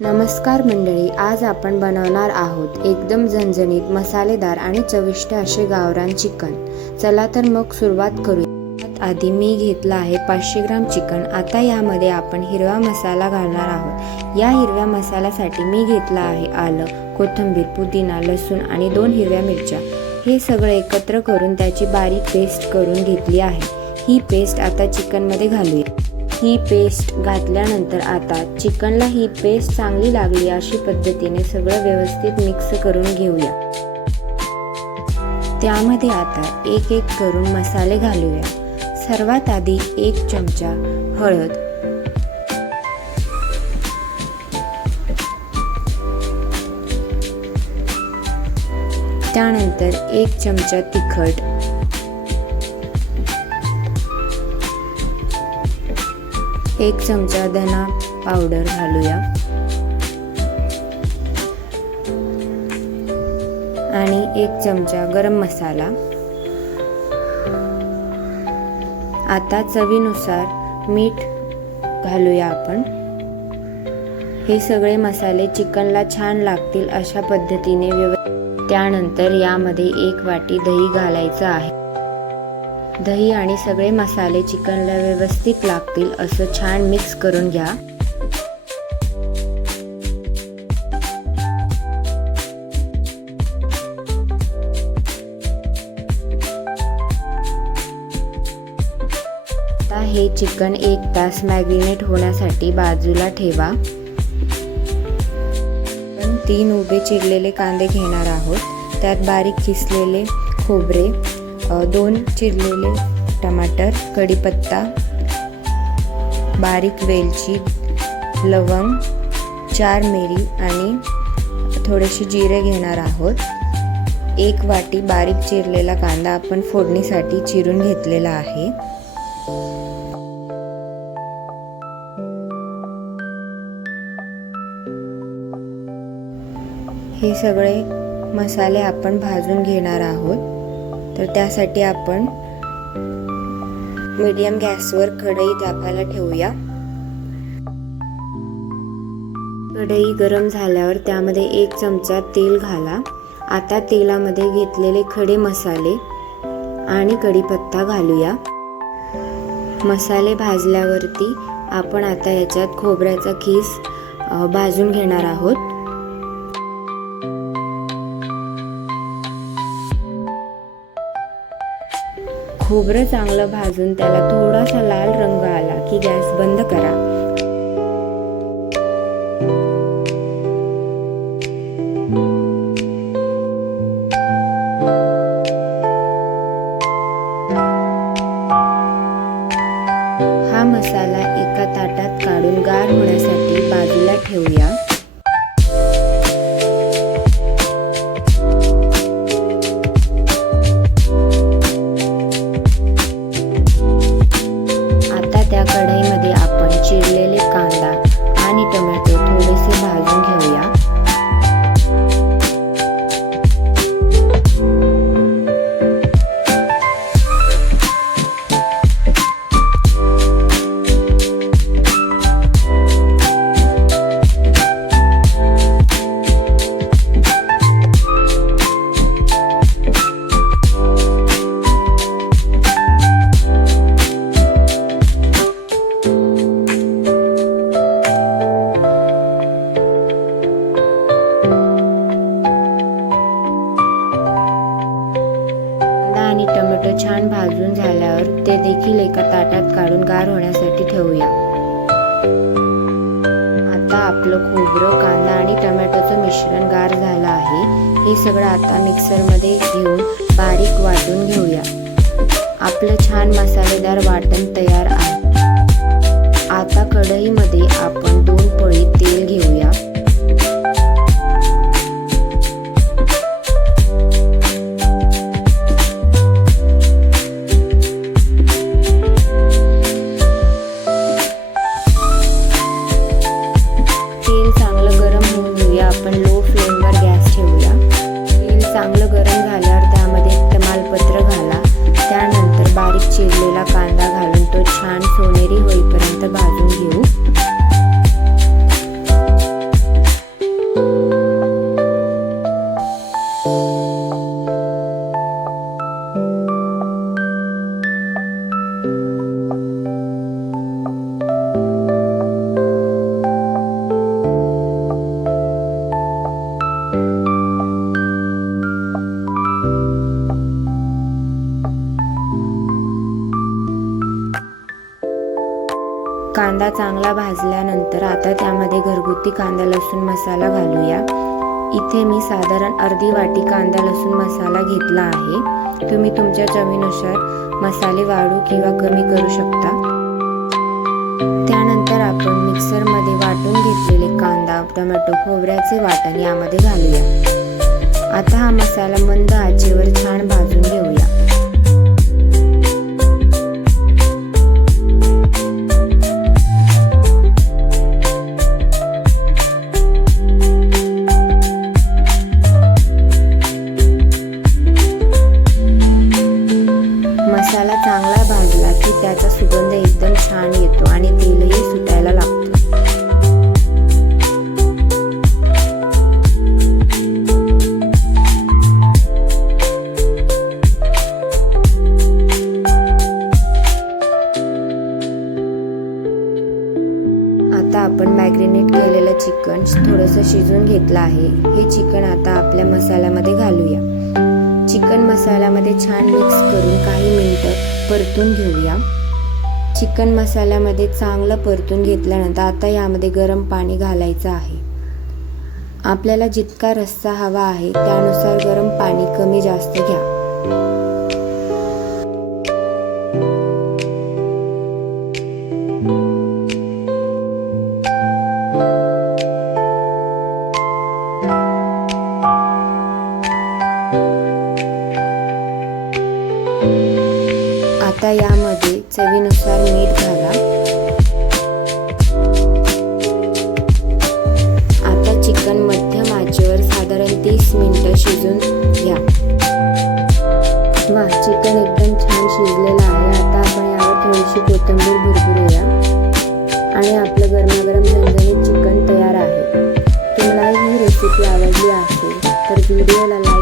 नमस्कार मंडळी, आज आपण बनवणार आहोत एकदम झणझणीत, मसालेदार आणि चविष्ट असे गावरान चिकन। चला तर मग सुरुवात करूया। आधी मी घेतला आहे 500 ग्राम चिकन। आता यामध्ये आपण हिरवा मसाला घालणार आहोत। या हिरव्या मसाल्यासाठी मी घेतला आहे आलं, कोथिंबीर, पुदिना, लसूण आणि 2 हिरव्या मिरच्या। हे सगळे एकत्र करून त्याची बारीक पेस्ट करून घेतली आहे। ही पेस्ट आता चिकनमध्ये घालूया। ही पेस्ट घातल्यानंतर आता चिकनला ही पेस्ट चांगली लागली अशी पद्धतीने सगळं व्यवस्थित मिक्स करून घेऊया। त्यामध्ये आता एक एक करून मसाले घालूया। सर्वात आधी 1 चमचा हळद, त्यानंतर 1 चमचा तिखट, 1 चमचा धना पावडर घालूया आणि 1 चमचा गरम मसाला। आता चवीनुसार मीठ घालूया आपण। हे सगळे मसाले चिकनला छान लागतील अशा पद्धतीने त्यानंतर यामध्ये 1 वाटी दही घालायचं आहे। दही आणि सगळे मसाले चिकनला व्यवस्थित लागतील असं छान मिक्स करून घ्या। आता हे चिकन 1 तास मॅरिनेट होण्यासाठी बाजूला ठेवा। आपण 3 उभे चिरलेले कांदे घेणार आहोत। त्यात बारीक किसलेले खोबरे, 2 चिरलेले टमाटर, कढीपत्ता, बारीक वेलची, लवंग, 4 मिरी आणि थोडेसे जिरे घेणार आहोत। 1 वाटी बारीक चिरलेला कांदा आपण फोडणीसाठी चिरून घेतलेला आहे। हे सगळे मसाले आपण भाजून घेणार आहोत। तर त्यासाठी आपण मीडियम गॅसवर कढई तापायला ठेवूया। कढई गरम झाल्यावर त्यामध्ये 1 चमचा तेल घाला। आता तेलामध्ये घेतलेले खडे मसाले आणि कढीपत्ता घालूया। मसाले भाजल्यावरती आपण आता याच्यात खोबऱ्याचा खीस भाजून घेणार आहोत। खोबरं चांगलं भाजून त्याला थोडासा लाल रंग आला की गॅस बंद करा। हा मसाला एका ताटात काढून गार होण्यासाठी बाजूला ठेवूया। त्या कढईमध्ये आपण चिरलेले कांदा आणि टोमॅटो थोडेसे भाजून घेऊया। आणि टोमॅटो छान भाजून झाल्यावर ते देखील एका ताटात काढून गार होण्यासाठी ठेवूया। आता आपलं खोबरं, कांदा आणि टोमॅटोचं मिश्रण गार झालं आहे। हे सगळं आता मिक्सरमध्ये घेऊन बारीक वाटून घेऊया। आपलं छान मसालेदार वाटण तयार आहे। आता कढईमध्ये आपण 2 पळी तेल घेऊया। आपण लो फ्लेमवर गॅस ठेवूया। तेल चांगलं गरम झाल्यावर त्यामध्ये तमालपत्र घाला। त्यानंतर बारीक चिरलेला कांदा घालून तो छान सोनेरी होईपर्यंत भाजून घेऊ। मसाला चांगला भाजल्यानंतर आता त्यामध्ये घरगुती कांदा लसूण मसाला घालूया। इथे मी साधारण अर्धी वाटी कांदा लसूण मसाला घेतला आहे। तुम्ही तुमच्या चवीनुसार मसाले वाढू किंवा कमी करू शकता। त्यानंतर आपण मिक्सरमध्ये वाटून घेतलेले कांदा, टोमॅटो, खोबऱ्याचे वाटण यामध्ये घालूया। आता हा मसाला मंद आचेवर छान भाजून घेऊया। मसाला चांगला भाजला की त्याचा सुगंध एकदम छान येतो आणि तेलही सुटायला लागतं। आता आपण मॅग्रिनेट केलेलं चिकन थोडंसं शिजवून घेतलं आहे। हे चिकन आता आपल्या मसाल्यामध्ये घालूया। चिकन मसाल्यामध्ये छान मिक्स करून काही मिनिटं परतून घेऊया। चिकन मसाल्यामध्ये चांगलं परतून घेतल्यानंतर आता यामध्ये गरम पाणी घालायचं आहे। आपल्याला जितका रस्सा हवा आहे त्यानुसार गरम पाणी कमी जास्त घ्या। आता यामध्ये चवीनुसार मीठ घाला। आता चिकन मध्यम आचेवर साधारण 30 मिनिटं शिजून घ्या। वा, चिकन एकदम छान शिजलेलं आहे। आता आपण यावर थोडीशी कोथिंबीर भुरभुरूया आणि आपलं गरमागरम झणझणीत चिकन तयार आहे। तुम्हाला ही रेसिपी आवडली असेल तर व्हिडिओला लाईक